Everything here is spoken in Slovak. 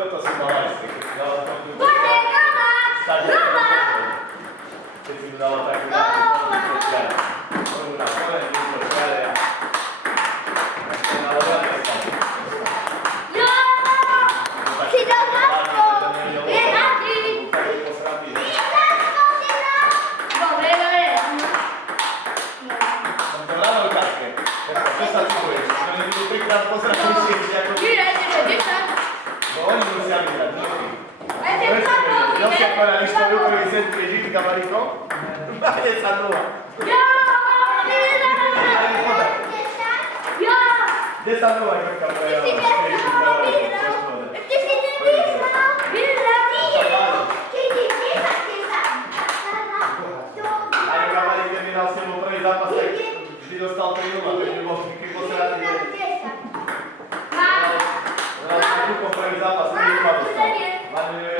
Toto sú malajské, keď si dala tam tú... Poďme, Roba! Keď si mu dala takú nejakú poďme. Poďme, týmto šareja. Tak to je na lovaté sa. Jo! Si dal zásko! Je radý! Taký posratý. Dobre, dobre. Som to na veľkáčke. Čo sa čuješ? Oni budú trikrát posratnejšie, ako... Bo oni musia vyhrať, nie ty. Josia povedali, že to ľukový set pri živý kamaríkom. Máte sa druhá. Jo! Jo! 10 druhá, Jotka povedala. Ešte si nevyhral. Vyhral nie. Aj kamarík, keď vyhral s tebou prvý zápas, tak vždy dostal 3-0, to je bol vždy posratý. Prvý zápas, 3-0 dostal.